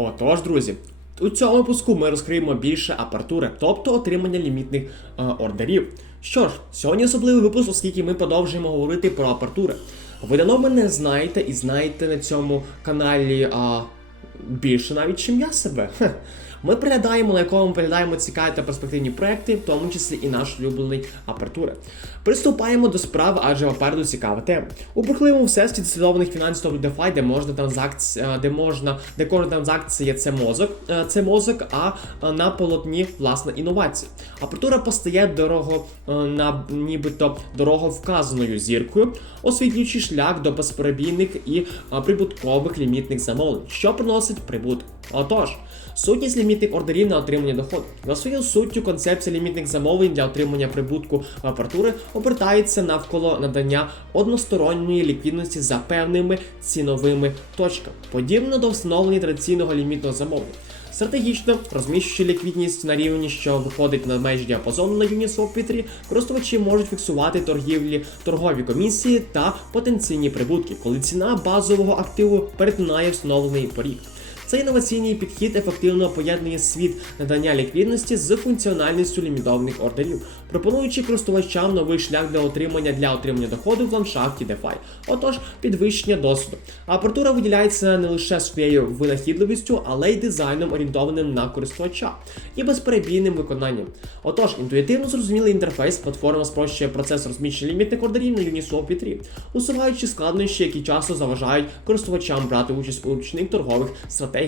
Отож, друзі, у цьому випуску ми розкриємо більше апертури, тобто отримання лімітних е, ордерів. Що ж, сьогодні особливий випуск, оскільки ми продовжуємо говорити про апертури. Ви давно мене знаєте і знаєте на цьому каналі а, більше навіть, чим я себе. Ми приглядаємо, на якому переглядаємо цікаві та перспективні проекти, в тому числі і наш улюблений апертури. Приступаємо до справи, адже попереду цікава тема. У бурхливому всесвіті цивілізованих фінансів DeFi, де можна транзакція, де можна, де кожна транзакція це мозок, е, це мозок, а е, на полотні власне інновації. Апертура постає дорого е, на нібито дорого вказаною зіркою, освітлюючи шлях до безперебійних і е, прибуткових лімітних замовлень, що приносить прибуток. Отож, сутність лімітних ордерів на отримання доходу. За своєю суттю концепція лімітних замовлень для отримання прибутку в апертури обертається навколо надання односторонньої ліквідності за певними ціновими точками, подібно до встановлення традиційного лімітного замовлення. Стратегічно розміщуючи ліквідність на рівні, що виходить на межі діапазону на Uniswap Вітрі, користувачі можуть фіксувати торгівлі, торгові комісії та потенційні прибутки, коли ціна базового активу перетинає встановлений поріг. Цей інноваційний підхід ефективно поєднує світ надання ліквідності з функціональністю лімітованих ордерів, пропонуючи користувачам новий шлях для отримання для отримання доходу в ландшафті DeFi. Отож, підвищення досвіду. Апертура виділяється не лише своєю винахідливістю, але й дизайном орієнтованим на користувача і безперебійним виконанням. Отож, інтуїтивно зрозумілий інтерфейс, платформа спрощує процес розміщення лімітних ордерів на Uniswap P3, усуваючи складнощі, які часто заважають користувачам брати участь у ручних торгових стратегіях.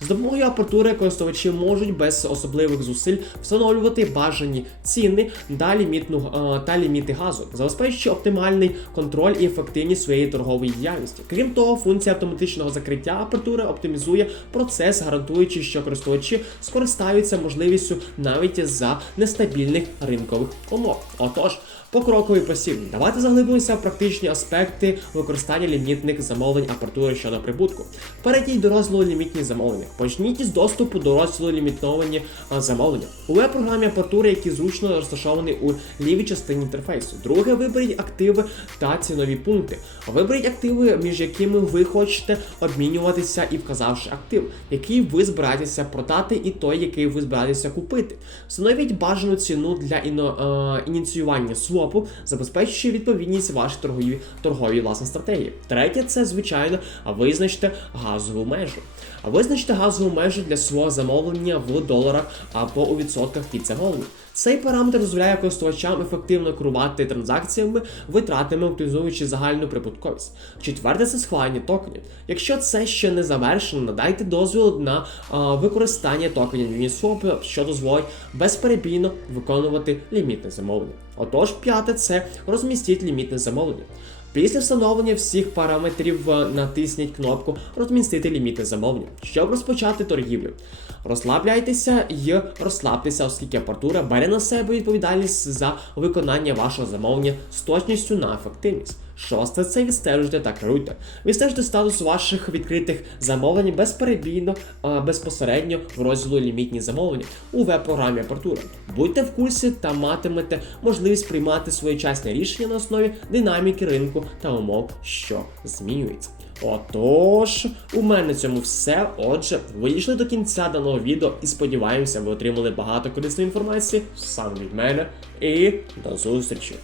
З допомогою апертури користувачі можуть без особливих зусиль встановлювати бажані ціни та лімітну е, та ліміти газу, забезпечуючи оптимальний контроль і ефективність своєї торгової діяльності. Крім того, функція автоматичного закриття апертури оптимізує процес, гарантуючи, що користувачі скористаються можливістю навіть за нестабільних ринкових умов. Отож. Покроковий посіб. Давайте заглибимося в практичні аспекти використання лімітних замовлень апертури щодо прибутку. Перейдіть до розділу лімітні замовлення. Почніть із доступу до розділу лімітовані замовлення. У веб-програмі апертури, які зручно розташовані у лівій частині інтерфейсу. Друге, виберіть активи та цінові пункти. Виберіть активи, між якими ви хочете обмінюватися і вказавши актив, який ви збираєтеся продати, і той, який ви збираєтеся купити. Встановіть бажану ціну для іно, ініціювання свопу, забезпечуючи відповідність вашій торговій торговій власне стратегії. Третє, це звичайно визначте газову межу. А визначте газову межу для свого замовлення в доларах або у відсотках від замовлення. Цей параметр дозволяє користувачам ефективно керувати транзакціями, витратами, оптимізуючи загальну прибутковість. Четверте це схвалення токенів. Якщо це ще не завершено, надайте дозвіл на а, використання токенів Uniswap, що дозволить безперебійно виконувати лімітне замовлення. Отож, п'яте це розмістіть лімітне замовлення. Після встановлення всіх параметрів е, натисніть кнопку Розмістити ліміти замовлення, щоб розпочати торгівлю. Розслабляйтеся і розслабтеся, оскільки апартура бере на себе відповідальність за виконання вашого замовлення з точністю на ефективність. Шосте це відстежуйте та керуйте. Відстежуйте статус ваших відкритих замовлень безперебійно, а, безпосередньо в розділу лімітні замовлення у веб-програмі Апартура. Будьте в курсі та матимете можливість приймати своєчасні рішення на основі динаміки ринку та умов, що змінюється. Отож, у мене цьому все. Отже, ви дійшли до кінця даного відео і сподіваємося, ви отримали багато корисної інформації саме від мене. І до зустрічі!